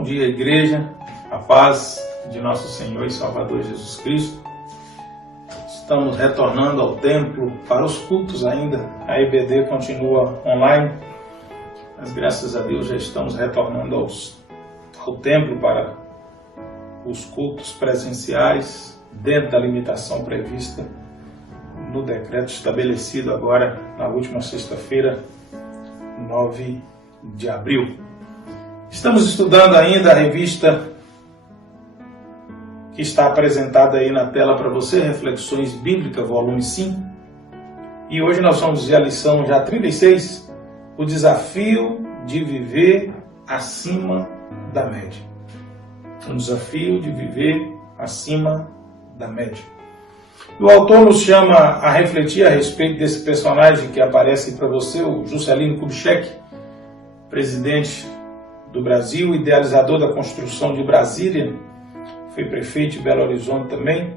Bom dia, igreja, a paz de nosso Senhor e Salvador Jesus Cristo. Estamos retornando ao templo para os cultos ainda. A EBD continua online, mas graças a Deus já estamos retornando ao templo para os cultos presenciais, dentro da limitação prevista no decreto estabelecido agora na última sexta-feira, 9 de abril. Estamos estudando ainda a revista que está apresentada aí na tela para você, Reflexões Bíblicas, volume 5. E hoje nós vamos ver a lição já 36, o desafio de viver acima da média. O desafio de viver acima da média. O autor nos chama a refletir a respeito desse personagem que aparece para você, o Juscelino Kubitschek, presidente do Brasil, idealizador da construção de Brasília, foi prefeito de Belo Horizonte também,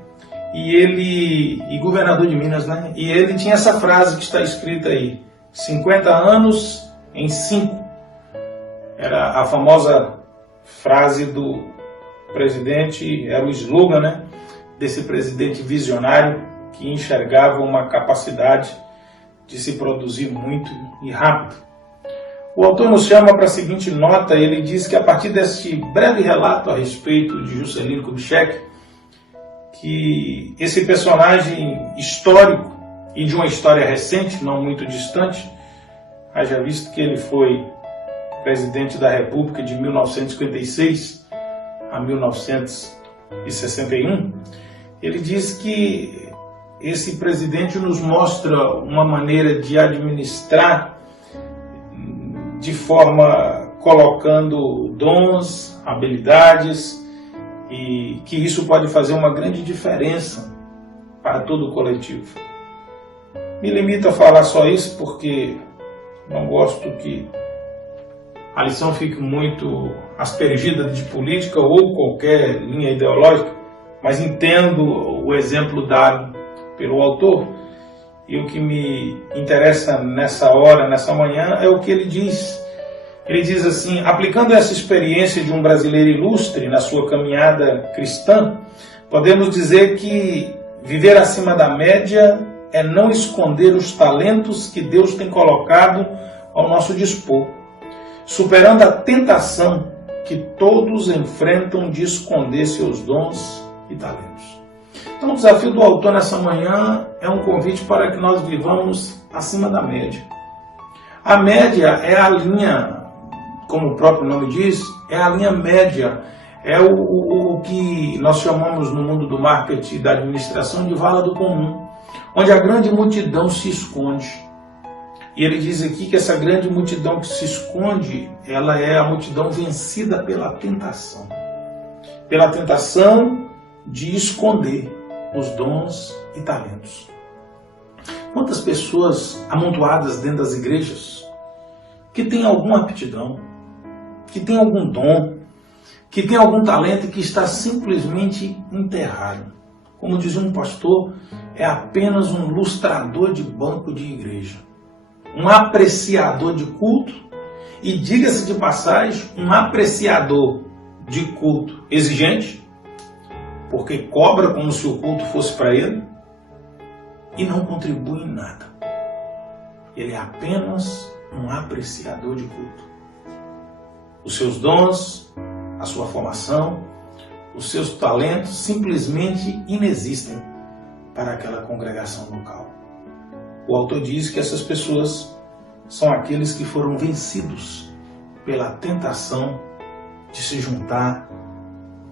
e governador de Minas, né? E ele tinha essa frase que está escrita aí, 50 anos em 5. Era a famosa frase do presidente, era o slogan, né? Desse presidente visionário que enxergava uma capacidade de se produzir muito e rápido. O autor nos chama para a seguinte nota, ele diz que a partir deste breve relato a respeito de Juscelino Kubitschek, que esse personagem histórico e de uma história recente, não muito distante, haja visto que ele foi presidente da República de 1956 a 1961, ele diz que esse presidente nos mostra uma maneira de administrar de forma colocando dons, habilidades, e que isso pode fazer uma grande diferença para todo o coletivo. Me limito a falar só isso porque não gosto que a lição fique muito aspergida de política ou qualquer linha ideológica, mas entendo o exemplo dado pelo autor. E o que me interessa nessa hora, nessa manhã, é o que ele diz. Ele diz assim: aplicando essa experiência de um brasileiro ilustre na sua caminhada cristã, podemos dizer que viver acima da média é não esconder os talentos que Deus tem colocado ao nosso dispor, superando a tentação que todos enfrentam de esconder seus dons e talentos. Então, o desafio do autor nessa manhã é um convite para que nós vivamos acima da média. A média é a linha, como o próprio nome diz, é a linha média, é o que nós chamamos no mundo do marketing e da administração de vala do comum, onde a grande multidão se esconde. E ele diz aqui que essa grande multidão que se esconde, ela é a multidão vencida pela tentação de esconder os dons e talentos. Quantas pessoas amontoadas dentro das igrejas que têm alguma aptidão, que têm algum dom, que têm algum talento que está simplesmente enterrado. Como dizia um pastor, é apenas um lustrador de banco de igreja, um apreciador de culto e, diga-se de passagem, um apreciador de culto exigente, porque cobra como se o culto fosse para ele e não contribui em nada. Ele é apenas um apreciador de culto. Os seus dons, a sua formação, os seus talentos simplesmente inexistem para aquela congregação local. O autor diz que essas pessoas são aqueles que foram vencidos pela tentação de se juntar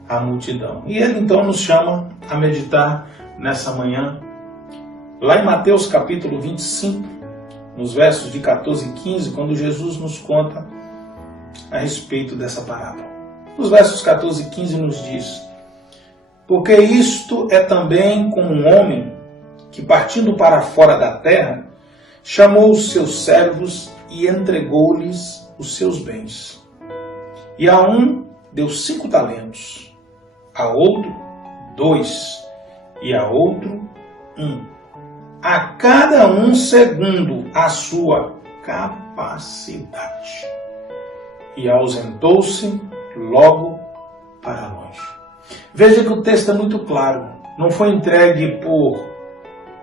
à multidão. E ele então nos chama a meditar nessa manhã, lá em Mateus capítulo 25, nos versos de 14 e 15, quando Jesus nos conta a respeito dessa parábola. Nos versos 14 e 15 nos diz: porque isto é também como um homem que, partindo para fora da terra, chamou os seus servos e entregou-lhes os seus bens. E a um deu 5 talentos, a outro 2, e a outro 1, a cada um segundo a sua capacidade. E ausentou-se logo para longe. Veja que o texto é muito claro. Não foi entregue por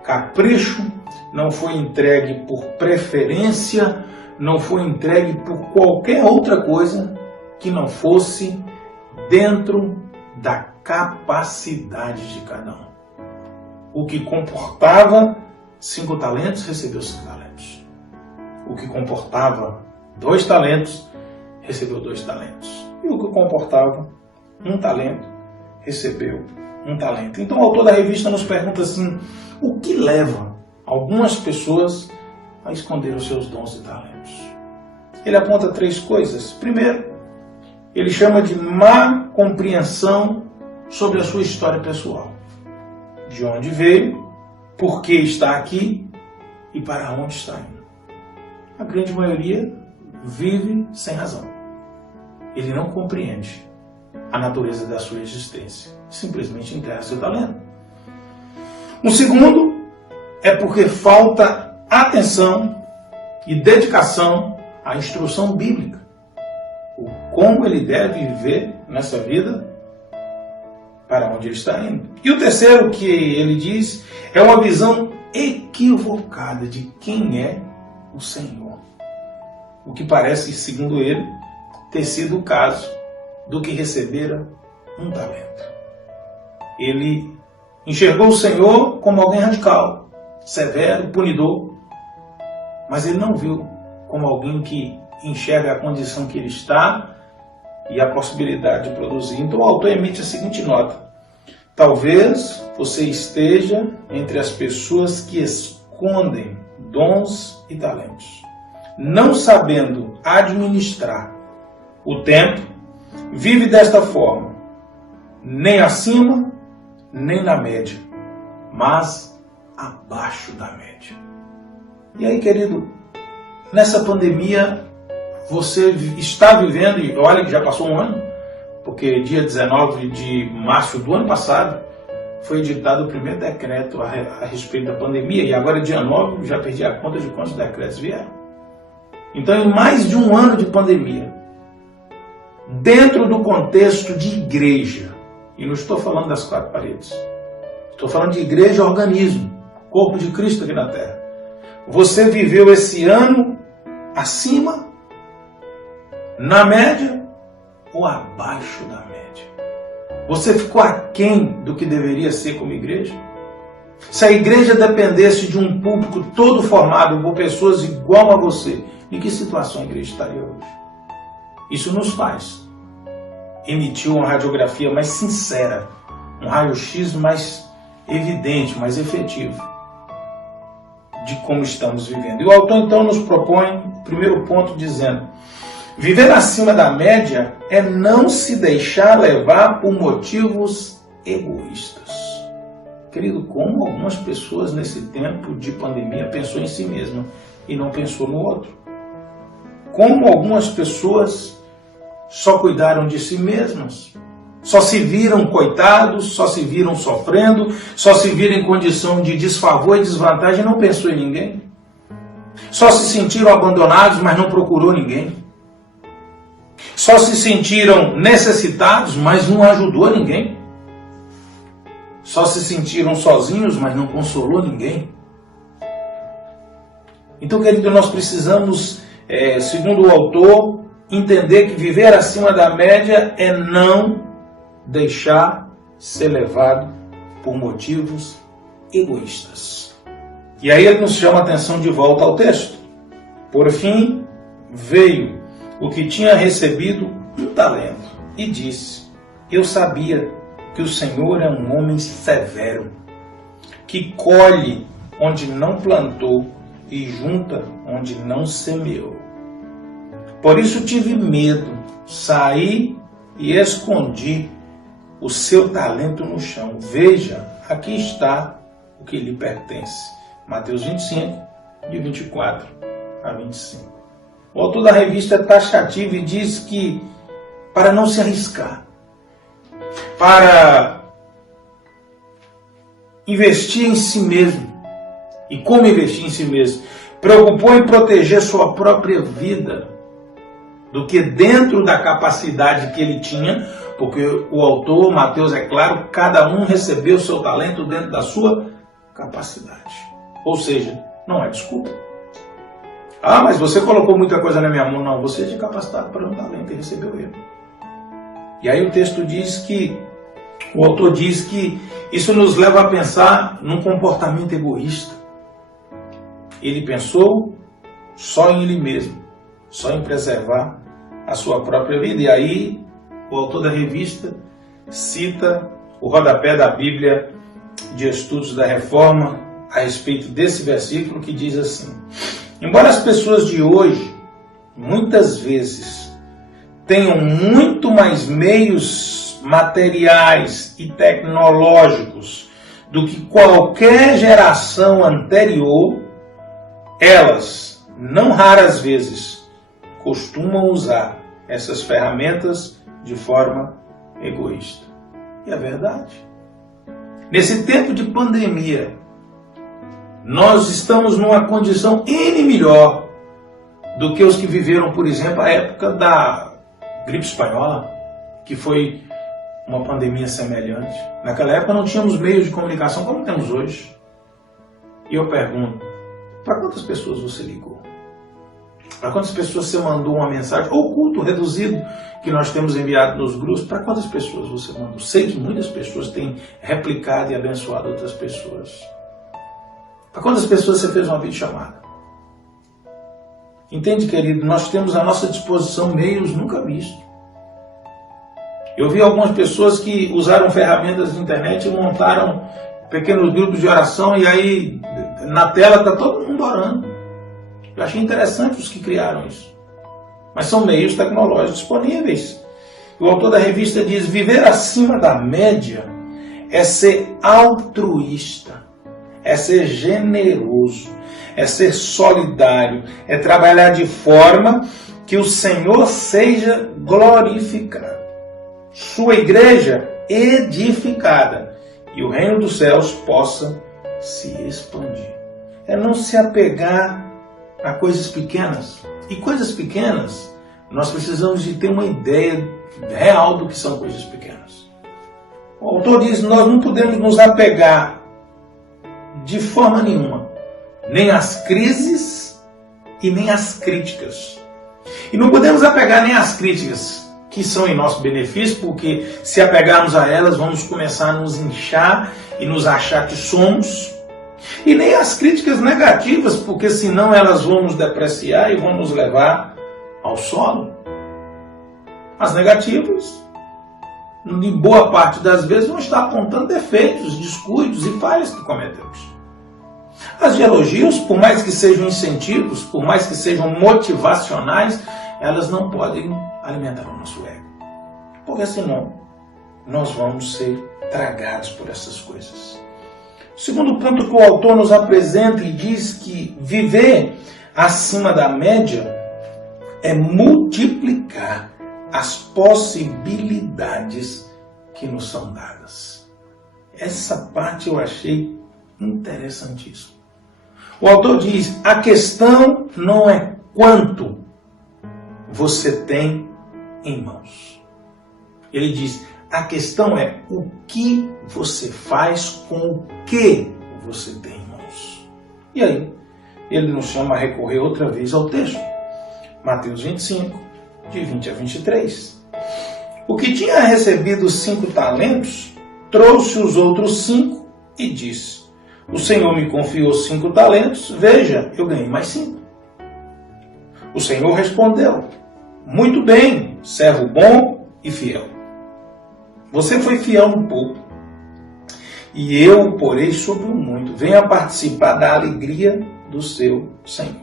capricho, não foi entregue por preferência, não foi entregue por qualquer outra coisa que não fosse dentro da capacidade de cada um. O que comportava 5 talentos, recebeu 5 talentos. O que comportava 2 talentos, recebeu 2 talentos. E o que comportava 1 talento, recebeu 1 talento. Então o autor da revista nos pergunta assim, o que leva algumas pessoas a esconder os seus dons e talentos? Ele aponta 3 coisas. Primeiro, ele chama de má compreensão sobre a sua história pessoal. De onde veio, por que está aqui e para onde está indo. A grande maioria vive sem razão. Ele não compreende a natureza da sua existência. Simplesmente enterra seu talento. O segundo é porque falta atenção e dedicação à instrução bíblica. O como ele deve viver nessa vida, para onde ele está indo. E o terceiro que ele diz é uma visão equivocada de quem é o Senhor. O que parece, segundo ele, ter sido o caso do que recebera 1 talento. Ele enxergou o Senhor como alguém radical, severo, punidor, mas ele não viu como alguém que enxerga a condição que ele está e a possibilidade de produzir. Então o autor emite a seguinte nota: talvez você esteja entre as pessoas que escondem dons e talentos, não sabendo administrar o tempo, vive desta forma, nem acima, nem na média, mas abaixo da média. E aí, querido, nessa pandemia, você está vivendo, e olha que já passou um ano, porque dia 19 de março do ano passado foi editado o primeiro decreto a respeito da pandemia, e agora dia 9 já perdi a conta de quantos decretos vieram. Então, em mais de um ano de pandemia, dentro do contexto de igreja, e não estou falando das 4 paredes, estou falando de igreja, organismo, corpo de Cristo aqui na Terra, você viveu esse ano acima, na média ou abaixo da média? Você ficou aquém do que deveria ser como igreja? Se a igreja dependesse de um público todo formado por pessoas igual a você, em que situação a igreja estaria hoje? Isso nos faz emitir uma radiografia mais sincera, um raio-x mais evidente, mais efetivo de como estamos vivendo. E o autor então nos propõe o primeiro ponto dizendo: viver acima da média é não se deixar levar por motivos egoístas. Querido, como algumas pessoas nesse tempo de pandemia pensou em si mesma e não pensou no outro? Como algumas pessoas só cuidaram de si mesmas, só se viram coitados, só se viram sofrendo, só se viram em condição de desfavor e desvantagem e não pensou em ninguém? Só se sentiram abandonados, mas não procurou ninguém? Só se sentiram necessitados, mas não ajudou ninguém? Só se sentiram sozinhos, mas não consolou ninguém? Então, querido, nós precisamos, segundo o autor, entender que viver acima da média é não deixar ser levado por motivos egoístas. E aí ele nos chama a atenção de volta ao texto. Por fim, veio o que tinha recebido 1 talento e disse: eu sabia que o Senhor é um homem severo, que colhe onde não plantou e junta onde não semeou. Por isso tive medo, saí e escondi o seu talento no chão. Veja, aqui está o que lhe pertence. Mateus 25, de 24 a 25. O autor da revista é taxativo e diz que para não se arriscar, para investir em si mesmo, e como investir em si mesmo, preocupou em proteger sua própria vida, do que dentro da capacidade que ele tinha, porque o autor, Mateus, é claro, cada um recebeu o seu talento dentro da sua capacidade. Ou seja, não é desculpa. Ah, mas você colocou muita coisa na minha mão. Não, você tinha capacitado para um talento e recebeu ele. E aí o texto diz que, o autor diz que isso nos leva a pensar num comportamento egoísta. Ele pensou só em ele mesmo, só em preservar a sua própria vida. E aí o autor da revista cita o rodapé da Bíblia de Estudos da Reforma a respeito desse versículo, que diz assim: embora as pessoas de hoje muitas vezes tenham muito mais meios materiais e tecnológicos do que qualquer geração anterior, elas, não raras vezes, costumam usar essas ferramentas de forma egoísta. E é verdade. Nesse tempo de pandemia, nós estamos numa condição N melhor do que os que viveram, por exemplo, a época da gripe espanhola, que foi uma pandemia semelhante. Naquela época não tínhamos meios de comunicação como temos hoje. E eu pergunto, para quantas pessoas você ligou? Para quantas pessoas você mandou uma mensagem? Ou o culto reduzido que nós temos enviado nos grupos, para quantas pessoas você mandou? Sei que muitas pessoas têm replicado e abençoado outras pessoas. Para quantas pessoas você fez uma videochamada? Entende, querido? Nós temos à nossa disposição meios nunca vistos. Eu vi algumas pessoas que usaram ferramentas de internet e montaram pequenos grupos de oração, e aí na tela está todo mundo orando. Eu achei interessante os que criaram isso. Mas são meios tecnológicos disponíveis. O autor da revista diz: viver acima da média é ser altruísta, é ser generoso, é ser solidário, é trabalhar de forma que o Senhor seja glorificado, sua igreja edificada e o reino dos céus possa se expandir. É não se apegar a coisas pequenas. E coisas pequenas, nós precisamos de ter uma ideia real do que são coisas pequenas. O autor diz: nós não podemos nos apegar de forma nenhuma, nem às crises e nem às críticas. E não podemos apegar nem às críticas que são em nosso benefício, porque se apegarmos a elas, vamos começar a nos inchar e nos achar que somos. E nem as críticas negativas, porque senão elas vão nos depreciar e vão nos levar ao solo. As negativas, em boa parte das vezes, vão estar apontando defeitos, descuidos e falhas que cometemos. As de elogios, por mais que sejam incentivos, por mais que sejam motivacionais, elas não podem alimentar o nosso ego. Porque senão nós vamos ser tragados por essas coisas. O segundo ponto que o autor nos apresenta e diz que viver acima da média é multiplicar as possibilidades que nos são dadas. Essa parte eu achei interessantíssima. O autor diz: a questão não é quanto você tem em mãos. Ele diz: a questão é o que você faz com o que você tem em mãos. E aí, ele nos chama a recorrer outra vez ao texto. Mateus 25, de 20 a 23. O que tinha recebido 5 talentos, trouxe os outros 5 e disse: o Senhor me confiou 5 talentos, veja, eu ganhei mais 5. O Senhor respondeu: muito bem, servo bom e fiel. Você foi fiel no pouco, e eu o porei sobre o muito. Venha participar da alegria do seu Senhor.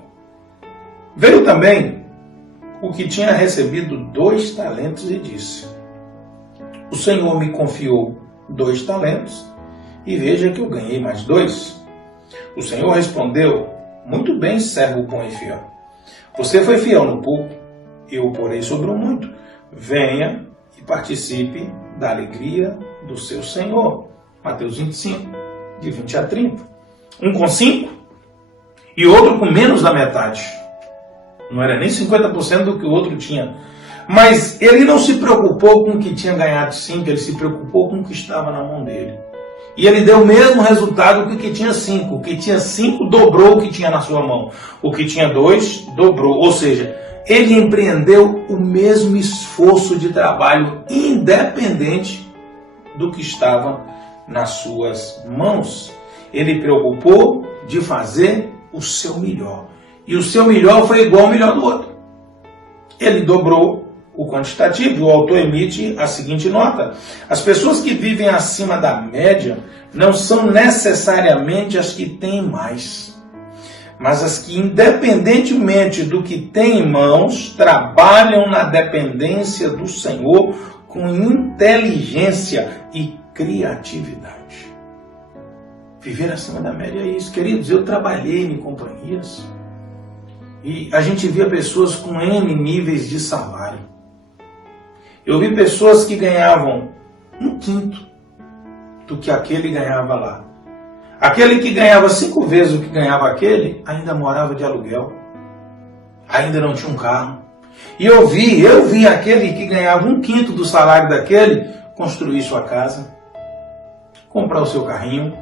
Veio também o que tinha recebido 2 talentos e disse: o Senhor me confiou 2 talentos, e veja que eu ganhei mais 2. O Senhor respondeu: muito bem, servo bom e fiel. Você foi fiel no pouco, eu o porei sobre o muito. Venha e participe da alegria do seu Senhor. Mateus 25, de 20 a 30. Um com 5 e outro com menos da metade. Não era nem 50% do que o outro tinha. Mas ele não se preocupou com o que tinha ganhado 5, ele se preocupou com o que estava na mão dele. E ele deu o mesmo resultado que o que tinha 5. O que tinha 5 dobrou o que tinha na sua mão. O que tinha 2 dobrou. Ou seja, ele empreendeu o mesmo esforço de trabalho, independente do que estava nas suas mãos. Ele preocupou de fazer o seu melhor. E o seu melhor foi igual ao melhor do outro. Ele dobrou o quantitativo. O autor emite a seguinte nota: as pessoas que vivem acima da média não são necessariamente as que têm mais, mas as que, independentemente do que têm em mãos, trabalham na dependência do Senhor com inteligência e criatividade. Viver acima da média é isso. Queridos, eu trabalhei em companhias e a gente via pessoas com N níveis de salário. Eu vi pessoas que ganhavam 1/5 do que aquele ganhava lá. Aquele que ganhava 5 vezes o que ganhava aquele, ainda morava de aluguel. Ainda não tinha um carro. E eu vi aquele que ganhava 1/5 do salário daquele construir sua casa, comprar o seu carrinho,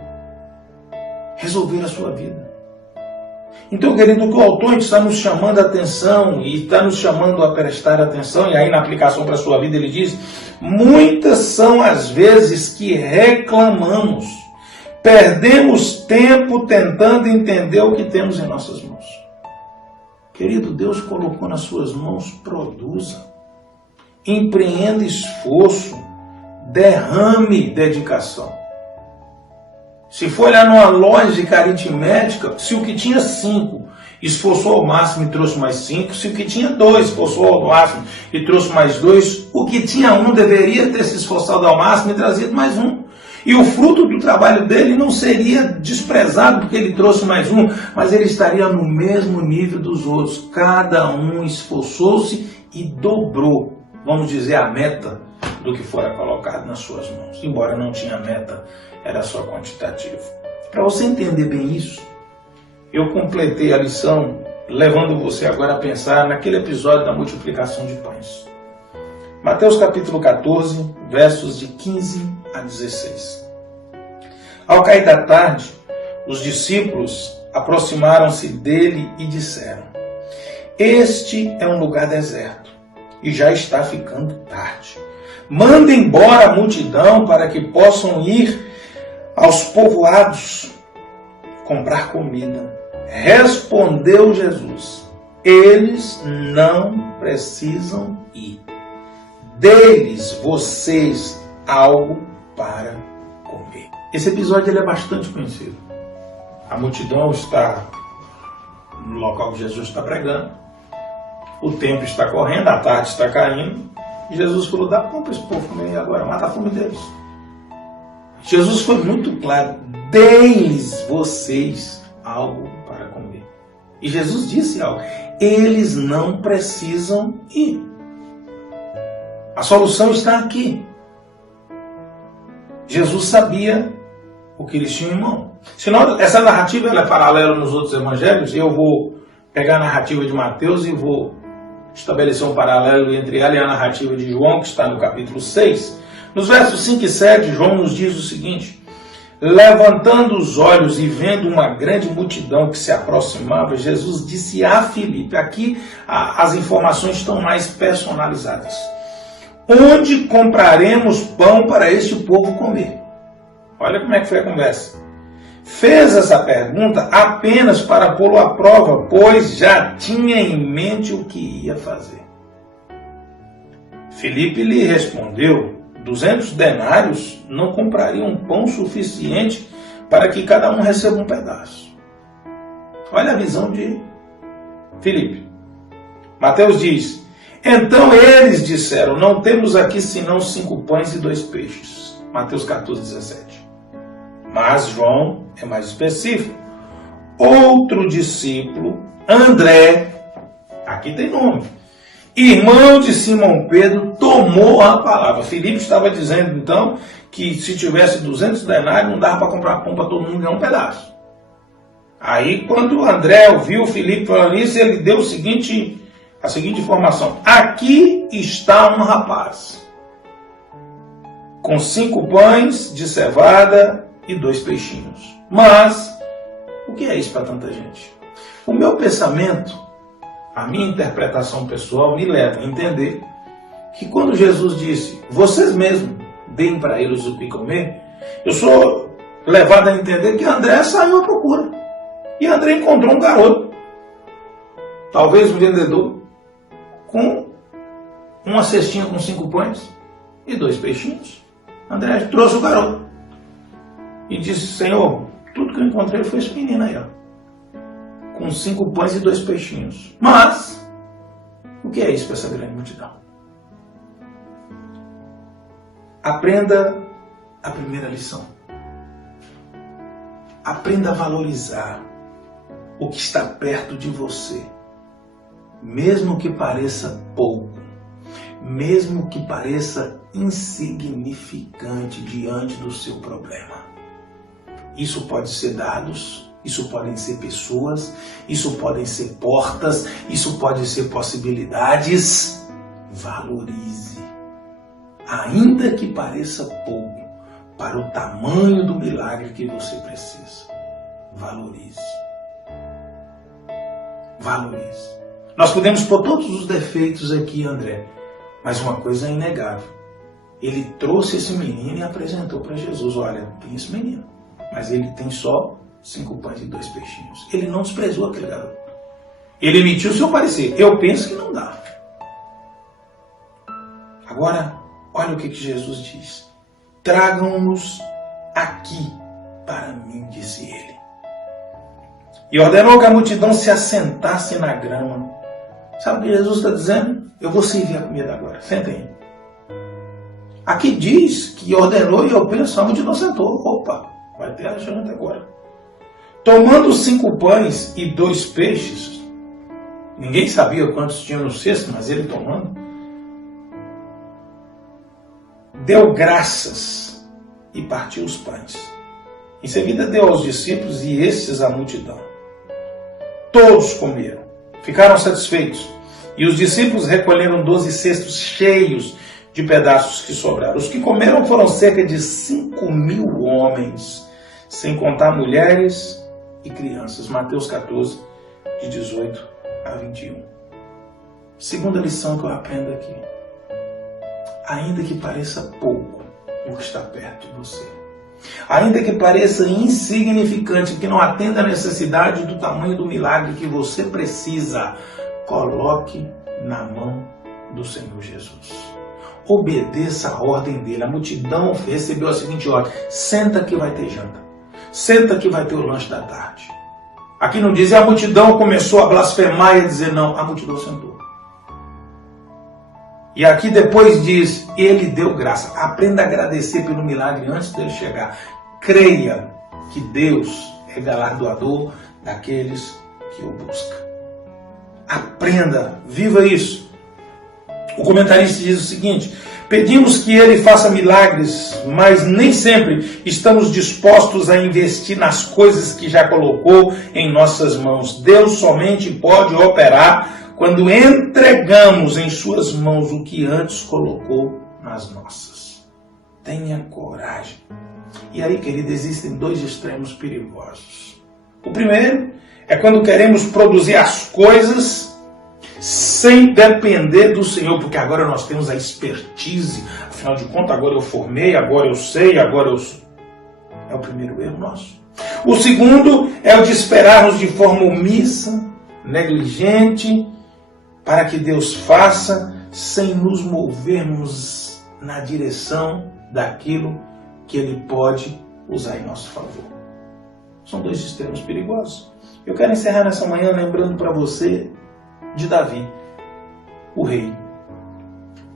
resolver a sua vida. Então, querido, o autor está nos chamando a atenção e está nos chamando a prestar atenção, e aí na aplicação para a sua vida ele diz: muitas são as vezes que reclamamos, perdemos tempo tentando entender o que temos em nossas mãos. Querido, Deus colocou nas suas mãos, produza, empreenda esforço, derrame dedicação. Se for olhar numa lógica aritmética, se o que tinha 5 esforçou ao máximo e trouxe mais 5, se o que tinha 2 esforçou ao máximo e trouxe mais 2, o que tinha 1 deveria ter se esforçado ao máximo e trazido mais 1. E o fruto do trabalho dele não seria desprezado porque ele trouxe mais 1, mas ele estaria no mesmo nível dos outros. Cada um esforçou-se e dobrou, vamos dizer, a meta do que fora colocado nas suas mãos. Embora não tinha meta, era só quantitativo. Para você entender bem isso, eu completei a lição levando você agora a pensar naquele episódio da multiplicação de pães. Mateus capítulo 14, versos de 15 a 16. Ao cair da tarde, os discípulos aproximaram-se dele e disseram: este é um lugar deserto e já está ficando tarde. Manda embora a multidão para que possam ir aos povoados comprar comida. Respondeu Jesus: eles não precisam ir. Dê-lhes vocês algo para comer. Esse episódio ele é bastante conhecido. A multidão está no local que Jesus está pregando. O tempo está correndo, a tarde está caindo. E Jesus falou: dá pão para esse povo comer agora, mata a fome deles. Jesus foi muito claro: deem-lhes vocês algo para comer. E Jesus disse algo: eles não precisam ir. A solução está aqui. Jesus sabia o que eles tinham em mão. Senão, essa narrativa ela é paralela nos outros evangelhos. Eu vou pegar a narrativa de Mateus e vou estabelecer um paralelo entre ela e a narrativa de João, que está no capítulo 6. Nos versos 5 e 7, João nos diz o seguinte: levantando os olhos e vendo uma grande multidão que se aproximava, Jesus disse a Filipe, aqui as informações estão mais personalizadas: onde compraremos pão para este povo comer? Olha como é que foi a conversa. Fez essa pergunta apenas para pô-lo à prova, pois já tinha em mente o que ia fazer. Filipe lhe respondeu: 200 denários não comprariam pão suficiente para que cada um receba um pedaço. Olha a visão de Filipe. Mateus diz: então eles disseram: não temos aqui senão 5 pães e 2 peixes. Mateus 14, 17. Mas João é mais específico. Outro discípulo, André, aqui tem nome, irmão de Simão Pedro, tomou a palavra. Filipe estava dizendo então que se tivesse 200 denários não dava para comprar pão para todo mundo ganhar um pedaço. Aí, quando o André ouviu o Felipe falando isso, ele deu a seguinte informação. Aqui está um rapaz com 5 pães de cevada e 2 peixinhos. Mas, o que é isso para tanta gente? O meu pensamento, a minha interpretação pessoal, me leva a entender que quando Jesus disse, vocês mesmos deem para eles o que comer, eu sou levado a entender que André saiu à procura. E André encontrou um garoto, talvez um vendedor, com uma cestinha com 5 pães e 2 peixinhos. André trouxe o garoto e disse, Senhor, tudo que eu encontrei foi esse menino aí, ó, com 5 pães e 2 peixinhos. Mas, o que é isso para essa grande multidão? Aprenda a primeira lição. Aprenda a valorizar o que está perto de você, mesmo que pareça pouco, mesmo que pareça insignificante diante do seu problema. Isso pode ser dados, isso podem ser pessoas, isso podem ser portas, isso pode ser possibilidades. Valorize, ainda que pareça pouco, para o tamanho do milagre que você precisa. Valorize. Valorize. Nós podemos pôr todos os defeitos aqui, André, mas uma coisa é inegável. Ele trouxe esse menino e apresentou para Jesus. Olha, tem esse menino, mas ele tem só 5 pães e 2 peixinhos. Ele não desprezou aquele garoto. Ele emitiu o seu parecer. Eu penso que não dá. Agora, olha o que Jesus diz. Tragam-nos aqui para mim, disse ele. E ordenou que a multidão se assentasse na grama. Sabe o que Jesus está dizendo? Eu vou servir a comida agora. Sentem aí. Aqui diz que ordenou e eu penso, a multidão sentou. Opa, vai ter a janta agora. Tomando 5 pães e 2 peixes, ninguém sabia quantos tinham no cesto, mas ele tomando, deu graças e partiu os pães. Em seguida deu aos discípulos e estes à multidão. Todos comeram, ficaram satisfeitos. E os discípulos recolheram 12 cestos cheios de pedaços que sobraram. Os que comeram foram cerca de 5.000 homens, sem contar mulheres e crianças. Mateus 14, de 18 a 21. Segunda lição que eu aprendo aqui. Ainda que pareça pouco o que está perto de você, ainda que pareça insignificante, que não atenda à necessidade do tamanho do milagre que você precisa, coloque na mão do Senhor Jesus. Obedeça a ordem dele. A multidão recebeu a seguinte ordem: senta que vai ter janta, senta que vai ter o lanche da tarde. Aqui não diz, e a multidão começou a blasfemar e a dizer não, a multidão sentou. E aqui depois diz, ele deu graça. Aprenda a agradecer pelo milagre antes dele chegar. Creia que Deus é galardoador daqueles que o buscam. Aprenda, viva isso. O comentarista diz o seguinte: pedimos que ele faça milagres, mas nem sempre estamos dispostos a investir nas coisas que já colocou em nossas mãos. Deus somente pode operar quando entregamos em suas mãos o que antes colocou nas nossas. Tenha coragem. E aí, querido, existem 2 extremos perigosos. O primeiro é quando queremos produzir as coisas sem depender do Senhor, porque agora nós temos a expertise, afinal de contas, agora eu formei, agora eu sei, agora eu sou. É o primeiro erro nosso. O segundo é o de esperarmos de forma omissa, negligente, para que Deus faça, sem nos movermos na direção daquilo que Ele pode usar em nosso favor. São 2 extremos perigosos. Eu quero encerrar nessa manhã lembrando para você de Davi, o rei.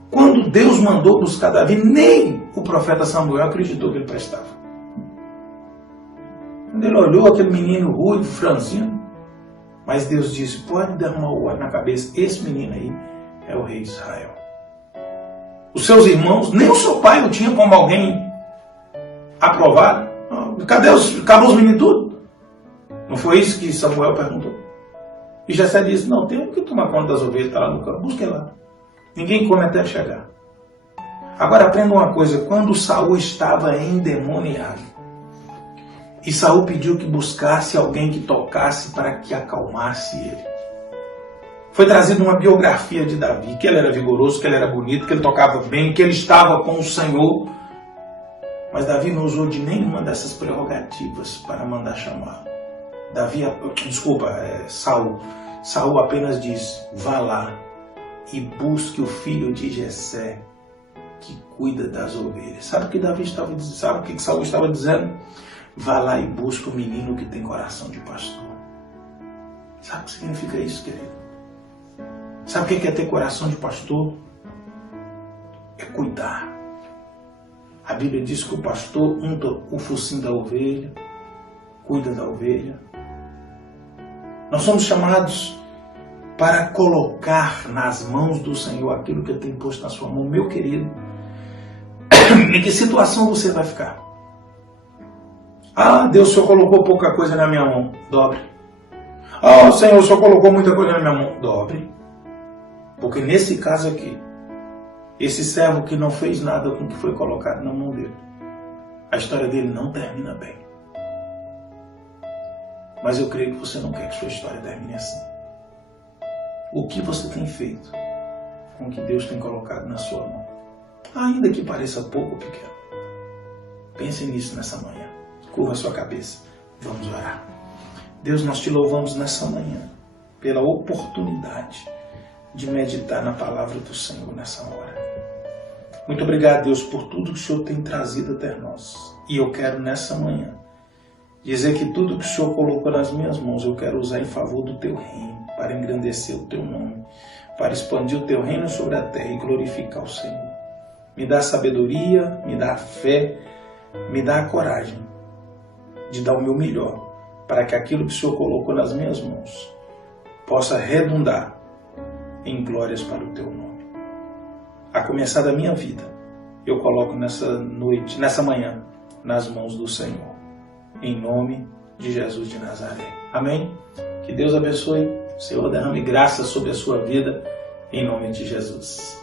Quando Deus mandou buscar Davi, nem o profeta Samuel acreditou que ele prestava. Quando ele olhou aquele menino ruivo, franzino, mas Deus disse, pode derramar o óleo na cabeça, esse menino aí é o rei de Israel. Os seus irmãos, nem o seu pai o tinha como alguém aprovado. Acabou os meninos tudo? Não foi isso que Samuel perguntou? E Jessé disse, não, tem que tomar conta das ovelhas, está lá no campo, busquem lá. Ninguém come até chegar. Agora aprenda uma coisa, quando Saul estava endemoniado, e Saul pediu que buscasse alguém que tocasse para que acalmasse ele. Foi trazida uma biografia de Davi, que ele era vigoroso, que ele era bonito, que ele tocava bem, que ele estava com o Senhor. Mas Davi não usou de nenhuma dessas prerrogativas para mandar chamá-lo. Saul. Saul apenas diz, vá lá e busque o filho de Jessé, que cuida das ovelhas. Sabe o que Davi estava dizendo? Sabe o que Saul estava dizendo? Vá lá e busque o menino que tem coração de pastor. Sabe o que significa isso, querido? Sabe o que é ter coração de pastor? É cuidar. A Bíblia diz que o pastor unta o focinho da ovelha, cuida da ovelha. Nós somos chamados para colocar nas mãos do Senhor aquilo que Ele tem posto na sua mão. Meu querido, em que situação você vai ficar? Ah, Deus, o Senhor colocou pouca coisa na minha mão. Dobre. Ah, Senhor, o Senhor colocou muita coisa na minha mão. Dobre. Porque nesse caso aqui, esse servo que não fez nada com o que foi colocado na mão dele, a história dele não termina bem. Mas eu creio que você não quer que sua história termine assim. O que você tem feito com o que Deus tem colocado na sua mão? Ainda que pareça pouco ou pequeno. Pense nisso nessa manhã. Curva a sua cabeça. Vamos orar. Deus, nós te louvamos nessa manhã pela oportunidade de meditar na palavra do Senhor nessa hora. Muito obrigado, Deus, por tudo que o Senhor tem trazido até nós. E eu quero nessa manhã dizer que tudo que o Senhor colocou nas minhas mãos eu quero usar em favor do teu reino, para engrandecer o teu nome, para expandir o teu reino sobre a terra e glorificar o Senhor. Me dá sabedoria, me dá fé, me dá a coragem de dar o meu melhor, para que aquilo que o Senhor colocou nas minhas mãos possa redundar em glórias para o teu nome. A começar da minha vida, eu coloco nessa noite, nessa manhã, nas mãos do Senhor. Em nome de Jesus de Nazaré. Amém? Que Deus abençoe. O Senhor derrame graça sobre a sua vida. Em nome de Jesus.